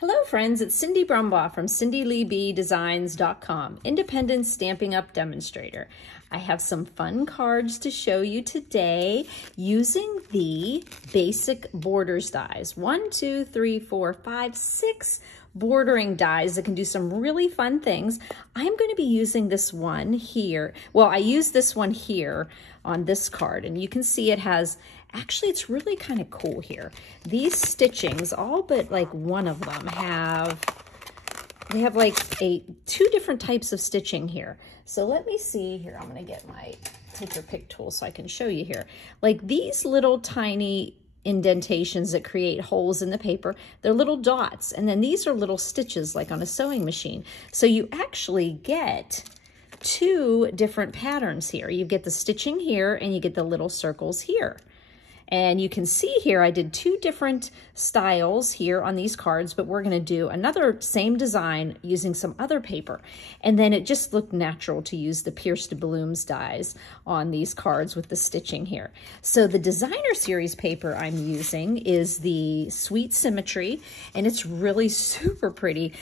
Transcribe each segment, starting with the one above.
Hello friends, it's Cindy Brumbaugh from CindyLeeBDesigns.com, independent Stampin' Up demonstrator. I have some fun cards to show you today using the basic borders dies. 1, 2, 3, 4, 5, 6 bordering dies that can do some really fun things. I'm going to be using this one here. Well, I use this one here on this card, and you can see it has, actually it's really kind of cool here. These stitchings, all but like one of them they have like two different types of stitching here. So let me see here. I'm going to get my take your pick tool so I can show you here. Like these little tiny indentations that create holes in the paper, they're little dots, and then these are little stitches like on a sewing machine. So you actually get two different patterns here. You get the stitching here and you get the little circles here. And you can see here I did two different styles here on these cards, but we're going to do another same design using some other paper. And then it just looked natural to use the Pierced Blooms dies on these cards with the stitching here. So the designer series paper I'm using is the Sweet Symmetry, and it's really super pretty,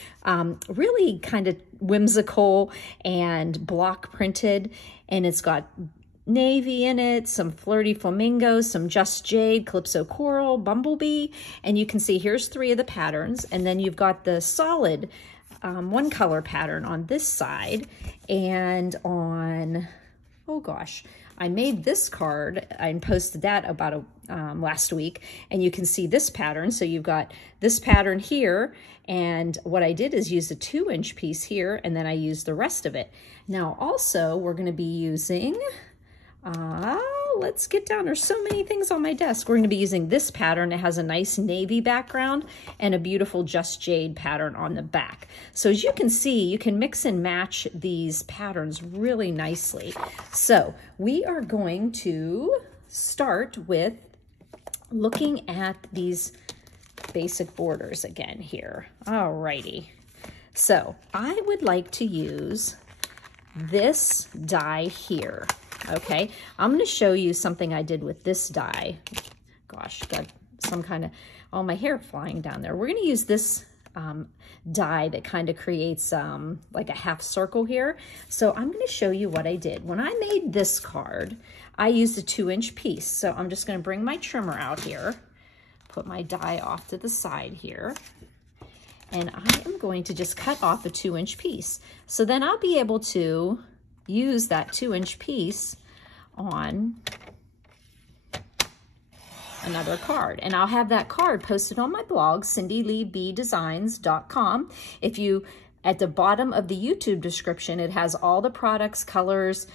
really kind of whimsical and block printed, and it's got navy in it, some flirty flamingos, some just jade, calypso coral, bumblebee, and you can see here's 3 of the patterns, and then you've got the solid one color pattern on this side, and on, oh gosh, I made this card and posted that about last week, and you can see this pattern. So you've got this pattern here, and what I did is use a 2-inch piece here, and then I used the rest of it. Now also we're going to be using let's get down. There's so many things on my desk. We're going to be using this pattern. It has a nice navy background and a beautiful just jade pattern on the back. So as you can see, you can mix and match these patterns really nicely. So we are going to start with looking at these basic borders again here. Alrighty. So I would like to use this die here. Okay, I'm going to show you something I did with this die. Gosh, got some kind of, all my hair flying down there. We're going to use this die that kind of creates like a half circle here. So I'm going to show you what I did. When I made this card, I used a 2-inch piece. So I'm just going to bring my trimmer out here, put my die off to the side here, and I am going to just cut off a 2-inch piece. So then I'll be able to use that 2-inch piece on another card. And I'll have that card posted on my blog, CindyLeeBDesigns.com. If you, at the bottom of the YouTube description, it has all the products, colors,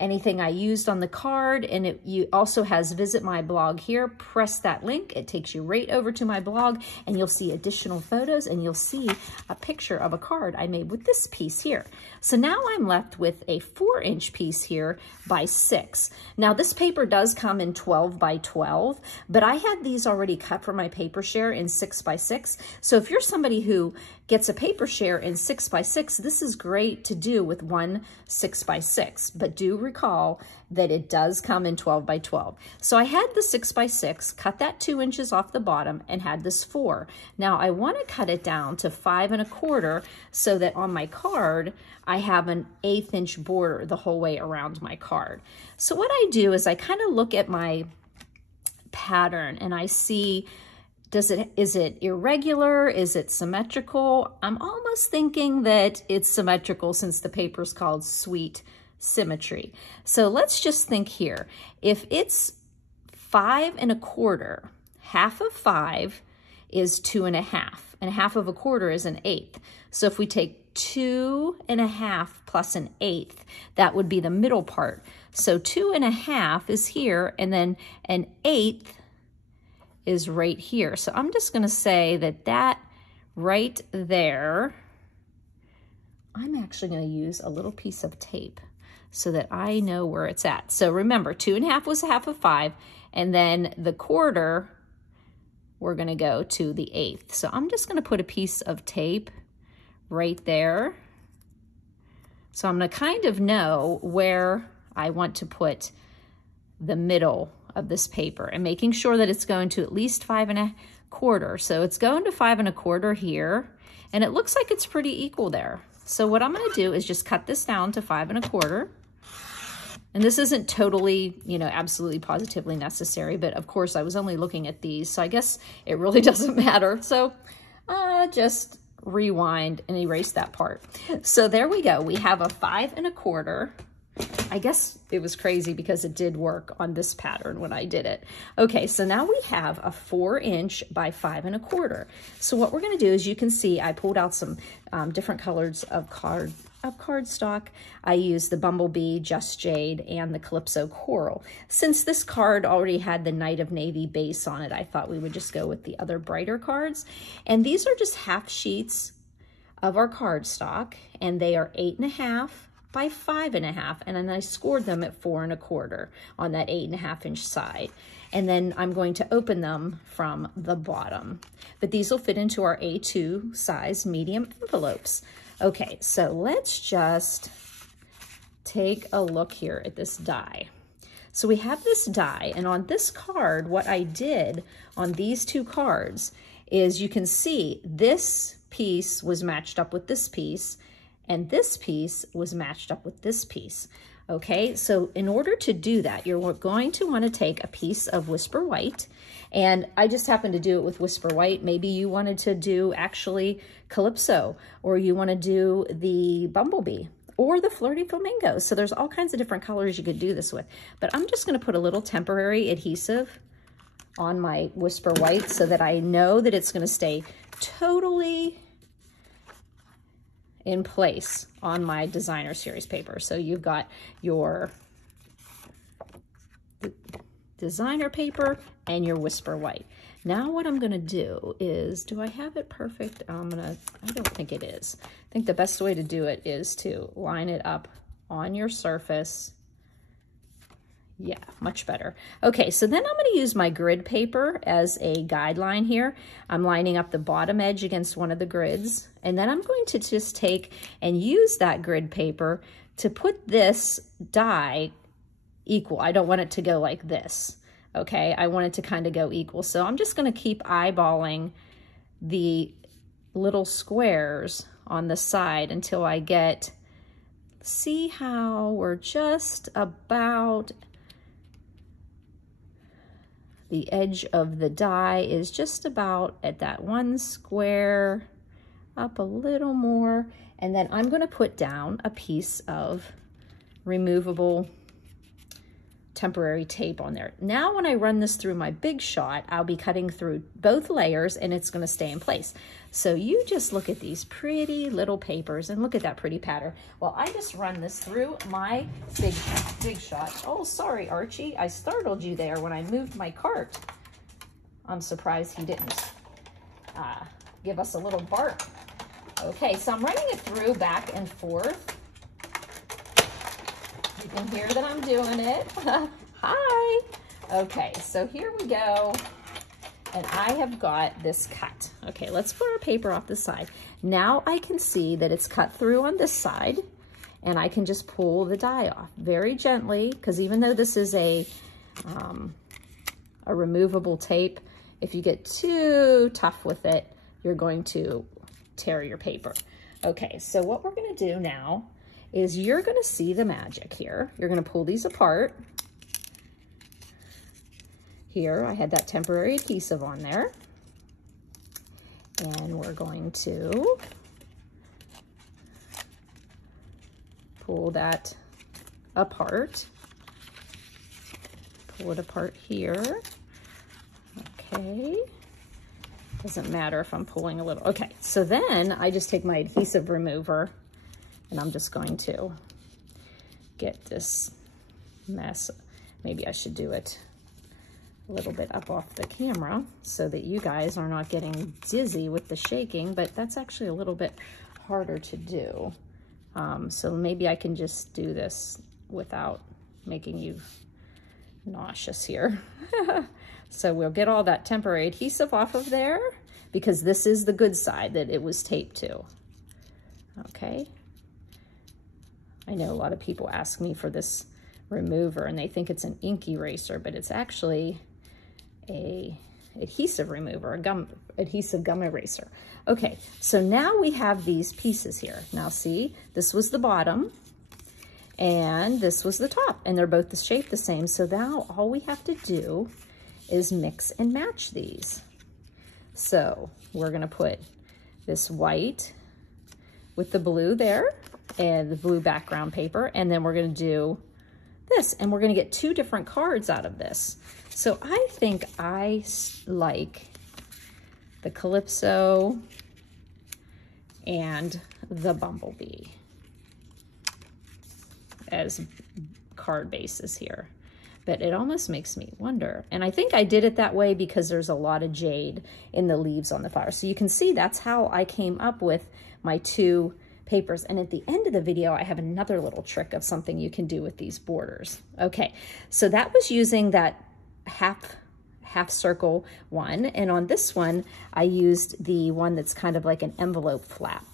anything I used on the card, and you also has visit my blog here. Press that link. It takes you right over to my blog, and you'll see additional photos, and you'll see a picture of a card I made with this piece here. So now I'm left with a 4-inch piece here by 6. Now this paper does come in 12 by 12, but I had these already cut for my paper share in 6 by 6. So if you're somebody who gets a paper share in 6 by 6, this is great to do with one 6 by 6, but do recall that it does come in 12 by 12. So I had the 6 by 6, cut that 2 inches off the bottom, and had this 4. Now I want to cut it down to 5 1/4 so that on my card I have an 1/8 inch border the whole way around my card. So what I do is I kind of look at my pattern and I see, is it irregular? Is it symmetrical? I'm almost thinking that it's symmetrical since the paper's called Sweet Symmetry. So let's just think here. If it's 5 1/4, half of 5 is 2 1/2, and half of 1/4 is 1/8. So if we take 2 1/2 plus 1/8, that would be the middle part. So 2 1/2 is here, and then 1/8 is right here. So I'm just going to say that right there, I'm actually going to use a little piece of tape so that I know where it's at. So remember, 2 1/2 was half of 5, and then the 1/4, we're going to go to the 1/8. So I'm just going to put a piece of tape right there. So I'm going to kind of know where I want to put the middle of this paper, and making sure that it's going to at least 5 1/4. So it's going to 5 1/4 here, and it looks like it's pretty equal there. So what I'm gonna do is just cut this down to 5 1/4. And this isn't totally, you know, absolutely positively necessary, but of course I was only looking at these, so I guess it really doesn't matter. So just rewind and erase that part. So there we go. We have a 5 1/4. I guess it was crazy because it did work on this pattern when I did it. Okay, so now we have a 4" by 5 1/4. So what we're gonna do is, you can see I pulled out some different colors of cardstock. I used the Bumblebee, Just Jade, and the Calypso Coral. Since this card already had the Night of Navy base on it, I thought we would just go with the other brighter cards. And these are just half sheets of our cardstock, and they are 8 1/2 by 5 1/2, and then I scored them at 4 1/4 on that 8 1/2" side. And then I'm going to open them from the bottom. But these will fit into our A2 size medium envelopes. Okay, so let's just take a look here at this die. So we have this die, and on this card, what I did on these 2 cards is, you can see this piece was matched up with this piece, and this piece was matched up with this piece. Okay, so in order to do that, you're going to want to take a piece of Whisper White, and I just happened to do it with Whisper White. Maybe you wanted to do actually Calypso, or you want to do the Bumblebee, or the Flirty Flamingo. So there's all kinds of different colors you could do this with. But I'm just going to put a little temporary adhesive on my Whisper White so that I know that it's going to stay totally in place on my designer series paper. So you've got your designer paper and your Whisper White. Now what I'm gonna do is, do I have it perfect? I don't think it is. I think the best way to do it is to line it up on your surface. Yeah, much better. Okay, so then I'm going to use my grid paper as a guideline here. I'm lining up the bottom edge against one of the grids, and then I'm going to just take and use that grid paper to put this die equal. I don't want it to go like this, okay? I want it to kind of go equal. So I'm just going to keep eyeballing the little squares on the side until I get, see how we're just about, the edge of the die is just about at that one square, up a little more, and then I'm going to put down a piece of removable temporary tape on there. Now when I run this through my Big Shot, I'll be cutting through both layers and it's going to stay in place. So you just look at these pretty little papers and look at that pretty pattern. Well, I just run this through my Big Shot. Oh, sorry, Archie. I startled you there when I moved my cart. I'm surprised he didn't give us a little bark. Okay, so I'm running it through back and forth. You can hear that I'm doing it. Hi. Okay, so here we go. And I have got this cut. Okay, let's put our paper off the side. Now I can see that it's cut through on this side, and I can just pull the die off very gently, because even though this is a removable tape, if you get too tough with it, you're going to tear your paper. Okay, so what we're gonna do now is you're gonna see the magic here. You're gonna pull these apart. Here, I had that temporary adhesive on there. And we're going to pull that apart. Pull it apart here. Okay. Doesn't matter if I'm pulling a little. Okay, so then I just take my adhesive remover and I'm just going to get this mess. Maybe I should do it a little bit up off the camera so that you guys are not getting dizzy with the shaking, but that's actually a little bit harder to do. So maybe I can just do this without making you nauseous here. So we'll get all that temporary adhesive off of there because this is the good side that it was taped to. Okay. I know a lot of people ask me for this remover and they think it's an ink eraser, but it's actually a adhesive remover, adhesive gum eraser. Okay, so now we have these pieces here. Now see, this was the bottom and this was the top, and they're both the shape the same. So now all we have to do is mix and match these. So we're gonna put this white with the blue there and the blue background paper, and then we're gonna do this, and we're gonna get two different cards out of this. So I think I like the Calypso and the Bumblebee as card bases here. But it almost makes me wonder. And I think I did it that way because there's a lot of jade in the leaves on the flower. So you can see that's how I came up with my two papers. And at the end of the video, I have another little trick of something you can do with these borders. Okay, so that was using that half circle one. And on this one, I used the one that's kind of like an envelope flap,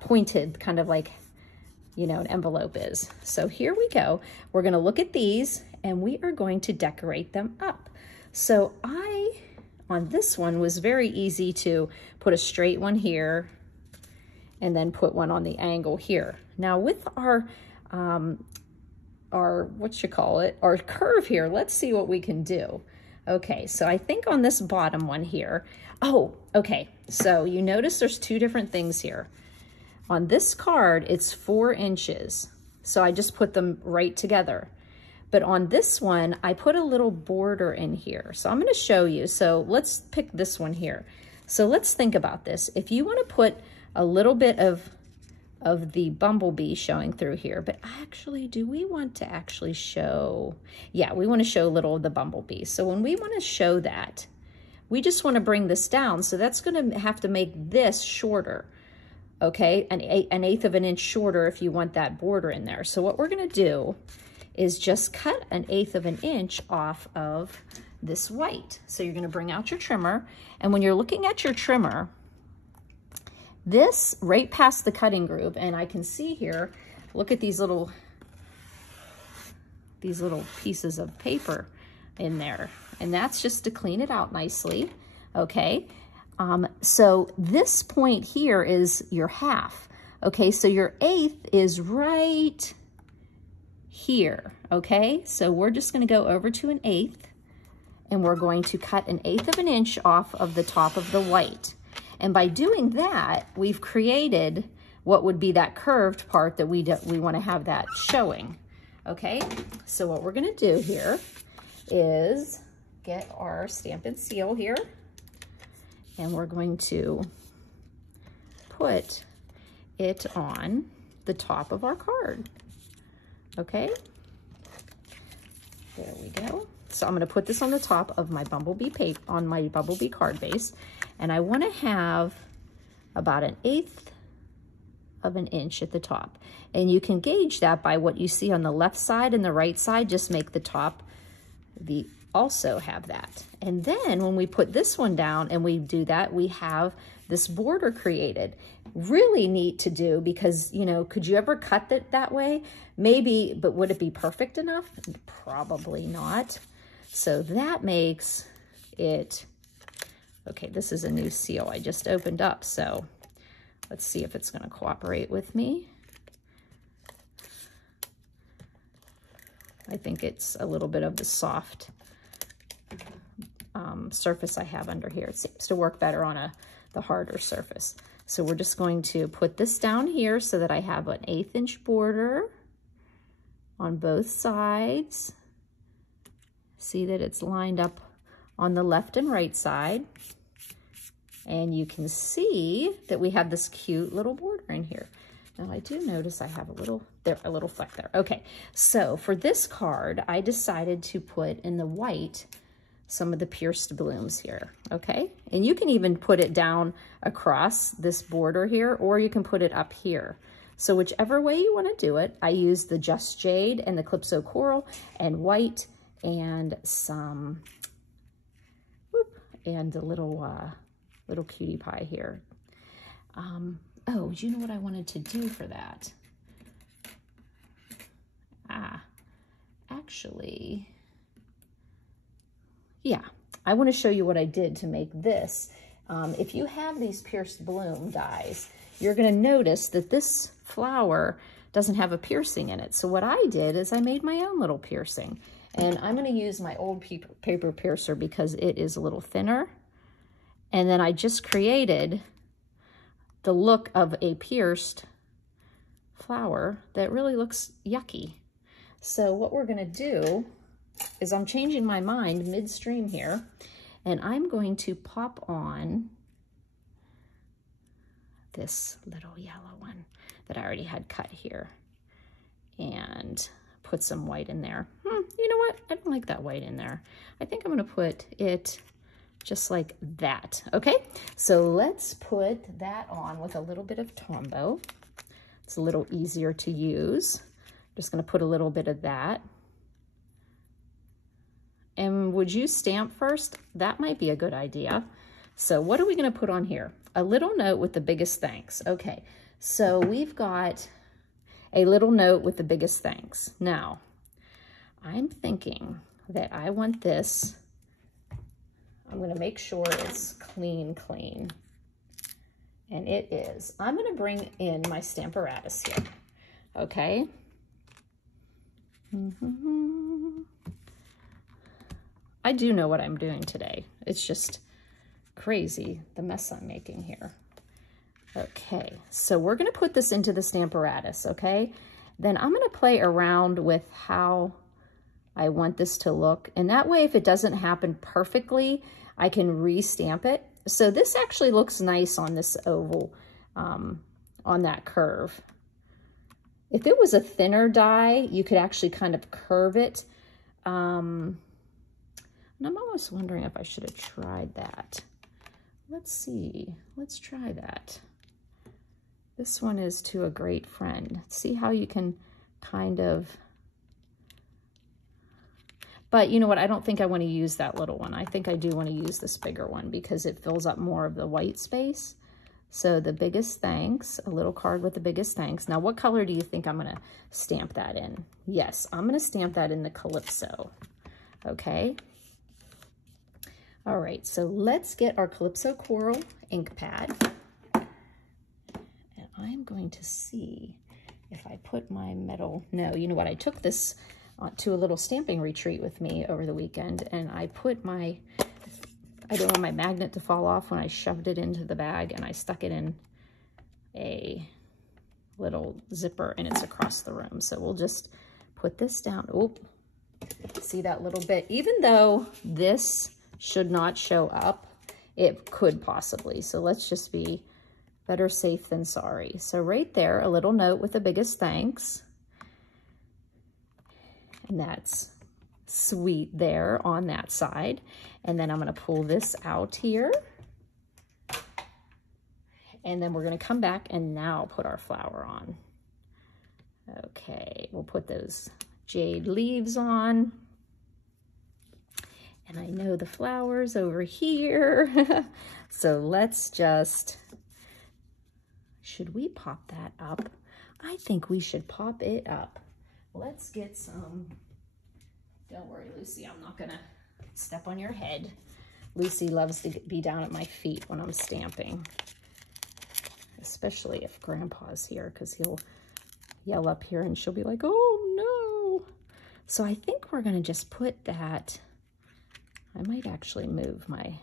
pointed, kind of like, you know, an envelope is. So here we go. We're gonna look at these and we are going to decorate them up. So on this one was very easy to put a straight one here and then put one on the angle here. Now with our our curve here, let's see what we can do. Okay, so I think on this bottom one here, oh, okay, so you notice there's two different things here. On this card, it's 4 inches, so I just put them right together. But on this one, I put a little border in here. So I'm gonna show you. So let's pick this one here. So let's think about this. If you wanna put a little bit of the bumblebee showing through here, but actually, do we want to actually show? Yeah, we wanna show a little of the bumblebee. So when we wanna show that, we just wanna bring this down. So that's gonna have to make this shorter. Okay, an eighth of an inch shorter if you want that border in there. So what we're gonna do is just cut an eighth of an inch off of this white. So you're gonna bring out your trimmer, and when you're looking at your trimmer, this right past the cutting groove, and I can see here, look at these little pieces of paper in there, and that's just to clean it out nicely, okay? So this point here is your half. Okay, so your eighth is right here, okay? So we're just gonna go over to an eighth, and we're going to cut an eighth of an inch off of the top of the white. And by doing that, we've created what would be that curved part that we wanna have that showing, okay? So what we're gonna do here is get our Stampin' seal here, and we're going to put it on the top of our card. Okay, there we go. So I'm gonna put this on the top of my bumblebee card base, and I wanna have about an eighth of an inch at the top. And you can gauge that by what you see on the left side and the right side. Just make the top also have that. And then when we put this one down and we do that, we have this border created. Really neat to do because, you know, could you ever cut it that way? Maybe, but would it be perfect enough? Probably not. So that makes it, okay, this is a new seal I just opened up. So let's see if it's gonna cooperate with me. I think it's a little bit of the soft surface I have under here. It seems to work better on the harder surface. So we're just going to put this down here so that I have an 1/8 inch border on both sides. See that it's lined up on the left and right side. And you can see that we have this cute little border in here. Now I do notice I have a little fleck there. Okay, so for this card, I decided to put in the white some of the pierced blooms here, okay? And you can even put it down across this border here, or you can put it up here. So whichever way you wanna do it, I used the Just Jade and the Calypso Coral and white and some, and a little cutie pie here. Oh, do you know what I wanted to do for that? Actually, yeah, I want to show you what I did to make this. If you have these pierced bloom dies, you're going to notice that this flower doesn't have a piercing in it. So what I did is I made my own little piercing. And I'm going to use my old paper piercer because it is a little thinner. And then I just created the look of a pierced flower that really looks yucky. So what we're going to do is I'm changing my mind midstream here, and I'm going to pop on this little yellow one that I already had cut here and put some white in there. You know what? I don't like that white in there. I think I'm going to put it just like that. Okay, so let's put that on with a little bit of Tombow. It's a little easier to use. I'm just going to put a little bit of that. And would you stamp first? That might be a good idea. So what are we going to put on here? A little note with the biggest thanks. Okay, so we've got a little note with the biggest thanks. Now, I'm thinking that I want this, I'm going to make sure it's clean. And it is. I'm going to bring in my Stamparatus here. Okay. I do know what I'm doing today. It's just crazy, the mess I'm making here. Okay, so we're gonna put this into the Stamparatus, okay? Then I'm gonna play around with how I want this to look. And that way, if it doesn't happen perfectly, I can re-stamp it. So this actually looks nice on this oval, on that curve. If it was a thinner die, you could actually kind of curve it. And I'm almost wondering if I should have tried that. Let's see, let's try that. This one is To a Great Friend. See how you can kind of, but you know what? I don't think I want to use that little one. I think I do want to use this bigger one because it fills up more of the white space. So the biggest thanks, a little card with the biggest thanks. Now, what color do you think I'm going to stamp that in? Yes, I'm going to stamp that in the Calypso. Okay. All right, so let's get our Calypso Coral ink pad. And I'm going to see if I put my metal, no, you know what? I took this to a little stamping retreat with me over the weekend, and I put my, I didn't want my magnet to fall off when I shoved it into the bag, and I stuck it in a little zipper, and it's across the room. So we'll just put this down. Oh, see that little bit? Even though this should not show up, it could possibly. So let's just be better safe than sorry. So right there, a little note with the biggest thanks. And that's sweet there on that side. And then I'm going to pull this out here. And then we're going to come back and now put our flower on. Okay, we'll put those jade leaves on. And I know the flowers over here. So let's just, should we pop that up? I think we should pop it up. Let's get some, don't worry, Lucy, I'm not gonna step on your head. Lucy loves to be down at my feet when I'm stamping, especially if Grandpa's here, because he'll yell up here and she'll be like, oh no. So I think we're gonna just put that, I might actually move my,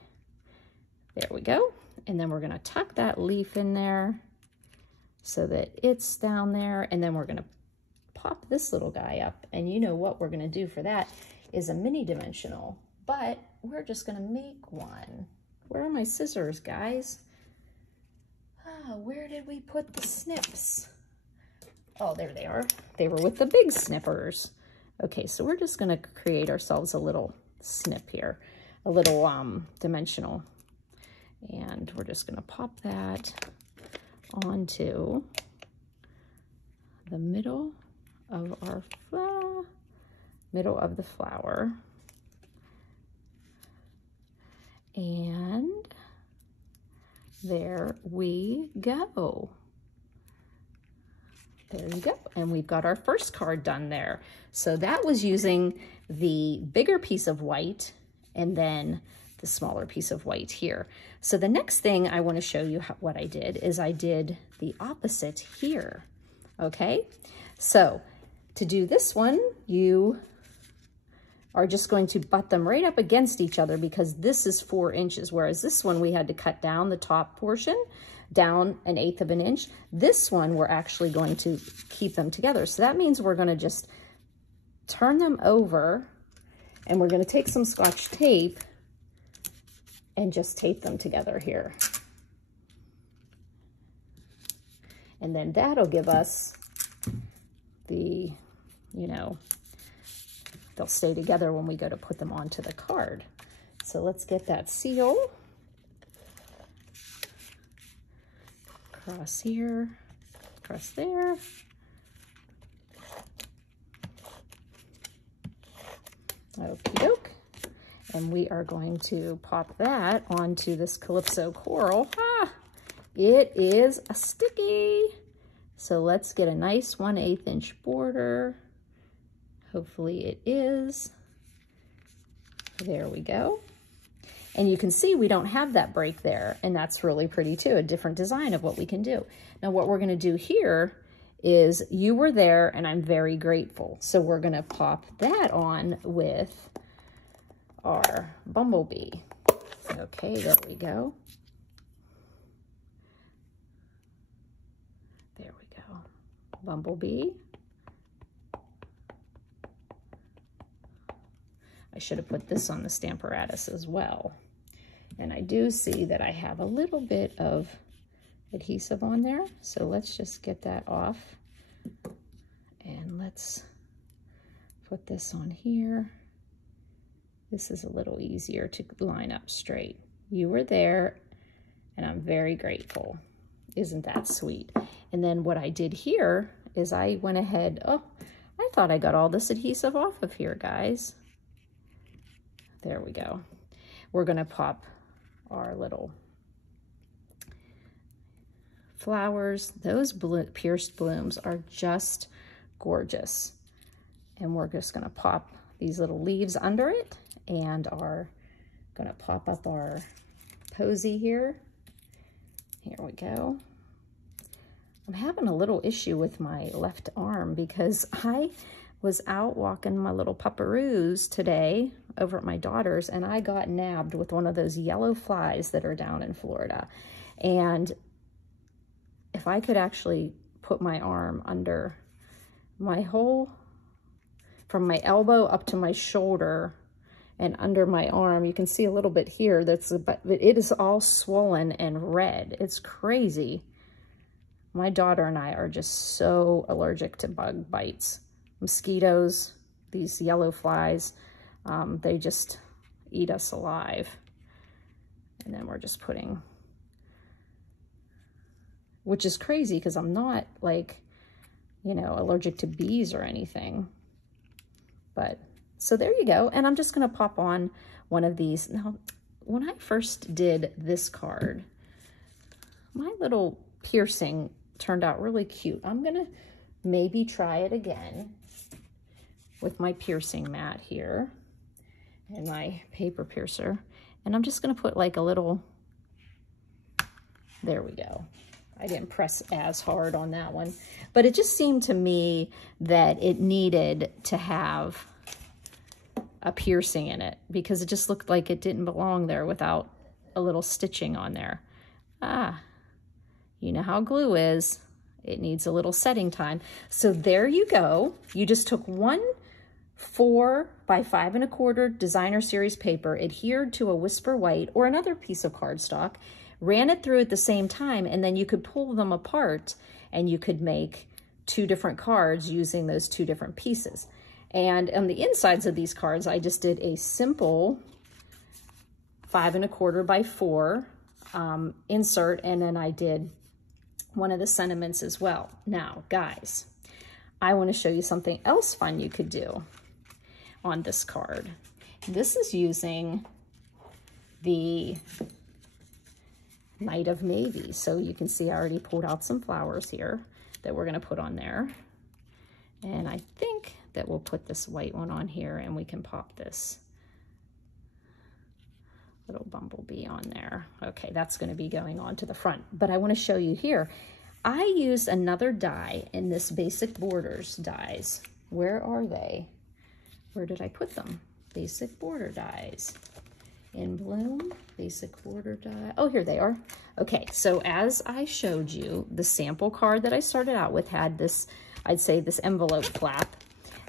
there we go. And then we're gonna tuck that leaf in there so that it's down there. And then we're gonna pop this little guy up. And you know what we're gonna do for that is a mini dimensional, but we're just gonna make one. Where are my scissors, guys? Ah, where did we put the snips? Oh, there they are. They were with the big snippers. Okay, so we're just gonna create ourselves a little snip here, a little dimensional, and we're just going to pop that onto the middle of our middle of the flower, and there we go. There you go. And we've got our first card done there. So that was using the bigger piece of white and then the smaller piece of white here. So the next thing I want to show you what I did is I did the opposite here. Okay, so to do this one, you are just going to butt them right up against each other because this is 4 inches, whereas this one we had to cut down the top portion down 1/8 of an inch. This one we're actually going to keep them together. So that means we're going to just turn them over and we're going to take some Scotch tape and just tape them together here. And then that'll give us the, you know, they'll stay together when we go to put them onto the card. So let's get that seal. Across here, across there. Okie doke. And we are going to pop that onto this Calypso coral. Ah, it is a sticky. So let's get a nice 1/8 inch border. Hopefully it is. There we go. And you can see we don't have that break there, and that's really pretty too, a different design of what we can do. Now what we're gonna do here is you were there and I'm very grateful. So we're gonna pop that on with our bumblebee. Okay, there we go. There we go, bumblebee. I should have put this on the Stamparatus as well. And I do see that I have a little bit of adhesive on there. So let's just get that off. And let's put this on here. This is a little easier to line up straight. You were there and I'm very grateful. Isn't that sweet? And then what I did here is I went ahead, oh, I thought I got all this adhesive off of here, guys. There we go. We're gonna pop our little flowers. Those pierced blooms are just gorgeous. And we're just gonna pop these little leaves under it and are gonna pop up our posy here. Here we go. I'm having a little issue with my left arm because I was out walking my little pupperoos today over at my daughter's and I got nabbed with one of those yellow flies that are down in Florida. And if I could actually put my arm under my whole, from my elbow up to my shoulder and under my arm, you can see a little bit here, but it is all swollen and red. It's crazy. My daughter and I are just so allergic to bug bites. Mosquitoes, these yellow flies, they just eat us alive. And then we're just putting, which is crazy because I'm not like, you know, allergic to bees or anything. But, so there you go. And I'm just gonna pop on one of these. Now, when I first did this card, my little piercing turned out really cute. I'm gonna maybe try it again with my piercing mat here and my paper piercer. And I'm just gonna put like a little, there we go. I didn't press as hard on that one, but it just seemed to me that it needed to have a piercing in it because it just looked like it didn't belong there without a little stitching on there. Ah, you know how glue is. It needs a little setting time. So there you go. You just took one 4 by 5 1/4 designer series paper, adhered to a Whisper White or another piece of cardstock, ran it through at the same time, and then you could pull them apart and you could make 2 different cards using those 2 different pieces. And on the insides of these cards, I just did a simple 5 1/4 by 4 insert, and then I did one of the sentiments as well. Now, guys, I want to show you something else fun you could do on this card. This is using the Night of Maybe. So you can see I already pulled out some flowers here that we're going to put on there. And I think that we'll put this white one on here and we can pop this little bumblebee on there. Okay, that's going to be going on to the front. But I want to show you here. I used another die in this Basic Borders dies. Where are they? Where did I put them? Basic Border dies. In Bloom, Basic Border die. Oh, here they are. Okay, so as I showed you, the sample card that I started out with had this, I'd say this envelope flap.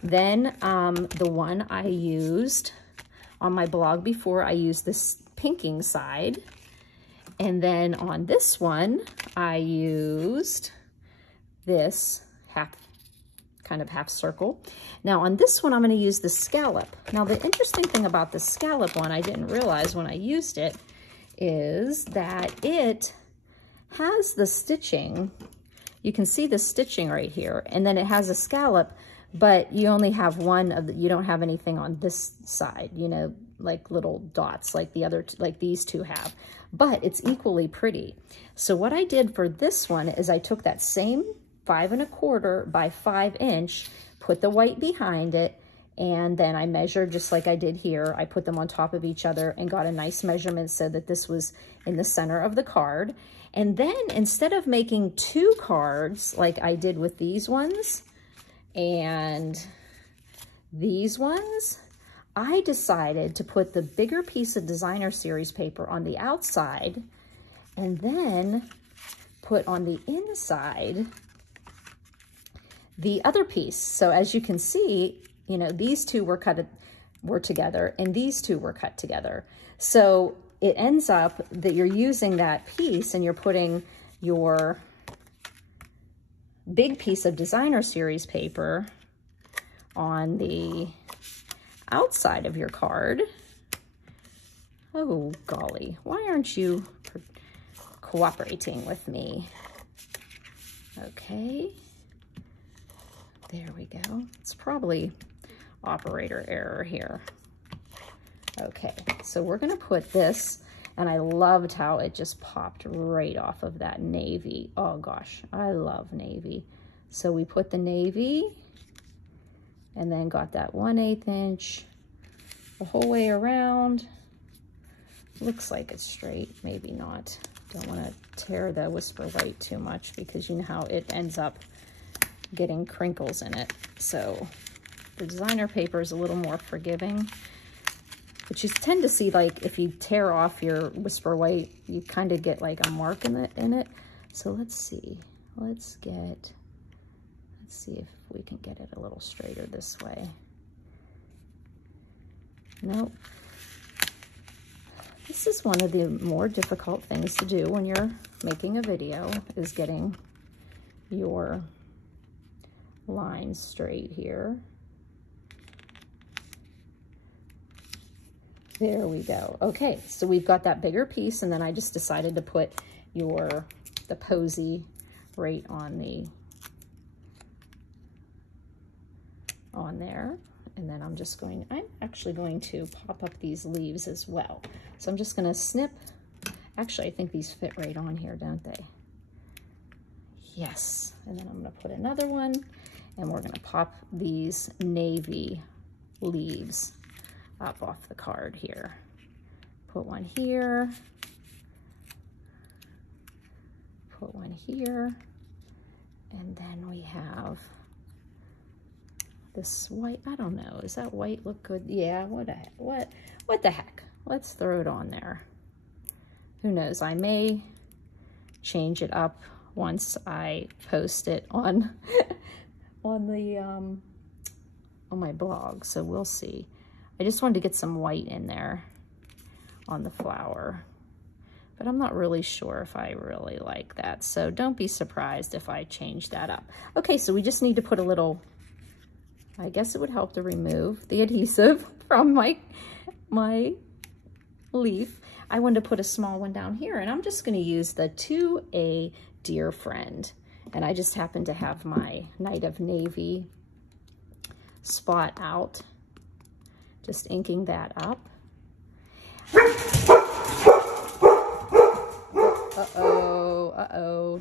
Then the one I used on my blog before, I used this pinking side. And then on this one, I used this kind of half circle. Now on this one, I'm going to use the scallop. Now the interesting thing about the scallop one, I didn't realize when I used it, is that it has the stitching. You can see the stitching right here, and then it has a scallop, but you only have one of the, you don't have anything on this side, you know, like little dots like the other, like these two have, but it's equally pretty. So what I did for this one is I took that same 5 1/4 by 5 inch, put the white behind it, and then I measured just like I did here. I put them on top of each other and got a nice measurement so that this was in the center of the card. And then instead of making 2 cards like I did with these ones and these ones, I decided to put the bigger piece of designer series paper on the outside and then put on the inside the other piece. So as you can see, you know, these two were together and these two were cut together. So it ends up that you're using that piece and you're putting your big piece of designer series paper on the outside of your card. Oh, golly, why aren't you cooperating with me? Okay, there we go. It's probably operator error here. Okay, so we're gonna put this, and I loved how it just popped right off of that navy. Oh gosh, I love navy. So we put the navy and then got that 1/8 inch the whole way around. Looks like it's straight, maybe not. Don't want to tear the Whisper White too much because you know how it ends up getting crinkles in it. So the designer paper is a little more forgiving, but you tend to see, like, if you tear off your Whisper White, you kind of get like a mark in it. So let's see. Let's see if we can get it a little straighter this way. Nope. This is one of the more difficult things to do when you're making a video, is getting your lines straight here. There we go. Okay, so we've got that bigger piece, and then I just decided to put the posy right on there. And then I'm actually going to pop up these leaves as well. So I'm just gonna snip. Actually, I think these fit right on here, don't they? Yes. And then I'm gonna put another one, and we're gonna pop these navy leaves up off the card here. Put one here. Put one here. And then we have this white. I don't know, does that white look good? Yeah, what the heck? Let's throw it on there. Who knows, I may change it up once I post it on on my blog, so we'll see. I just wanted to get some white in there on the flower, but I'm not really sure if I really like that, so don't be surprised if I change that up. Okay, so we just need to put a little, I guess it would help to remove the adhesive from my leaf. I wanted to put a small one down here, and I'm just going to use the To a Dear Friend. And I just happen to have my Night of Navy spot out. Just inking that up. Uh-oh,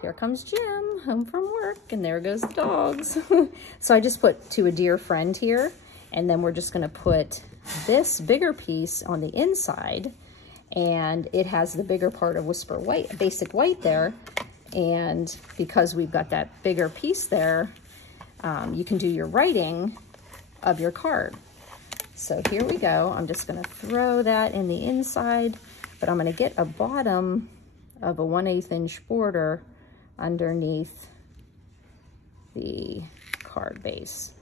here comes Jim, home from work, and there goes the dogs. So I just put To a Dear Friend here, and then we're just gonna put this bigger piece on the inside, and it has the bigger part of Whisper White, Basic White there. And because we've got that bigger piece there, you can do your writing of your card. So here we go. I'm just gonna throw that in the inside, but I'm gonna get a bottom of a 1/8 inch border underneath the card base.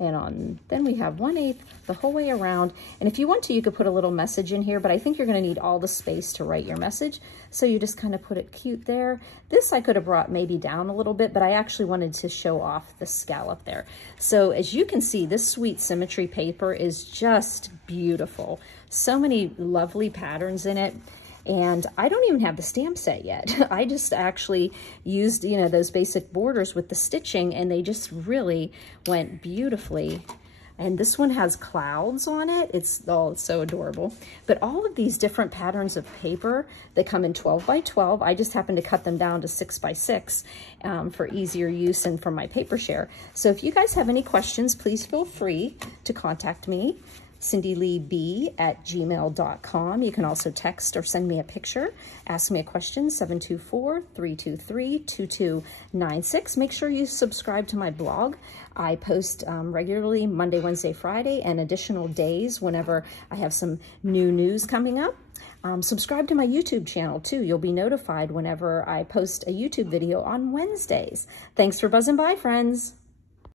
And then we have 1/8 the whole way around. And if you want to, you could put a little message in here, but I think you're gonna need all the space to write your message. So you just kind of put it cute there. This I could have brought maybe down a little bit, but I actually wanted to show off the scallop there. So as you can see, this sweet Symmetry paper is just beautiful. So many lovely patterns in it. And I don't even have the stamp set yet. I just actually used, you know, those basic borders with the stitching, and they just really went beautifully. And this one has clouds on it. It's so adorable. But all of these different patterns of paper, they come in 12 by 12. I just happened to cut them down to 6 by 6 for easier use and for my paper share. So if you guys have any questions, please feel free to contact me. CindyLeeB@gmail.com. You can also text or send me a picture. Ask me a question, 724-323-2296. Make sure you subscribe to my blog. I post regularly Monday, Wednesday, Friday, and additional days whenever I have some new news coming up. Subscribe to my YouTube channel too. You'll be notified whenever I post a YouTube video on Wednesdays. Thanks for buzzing by, friends.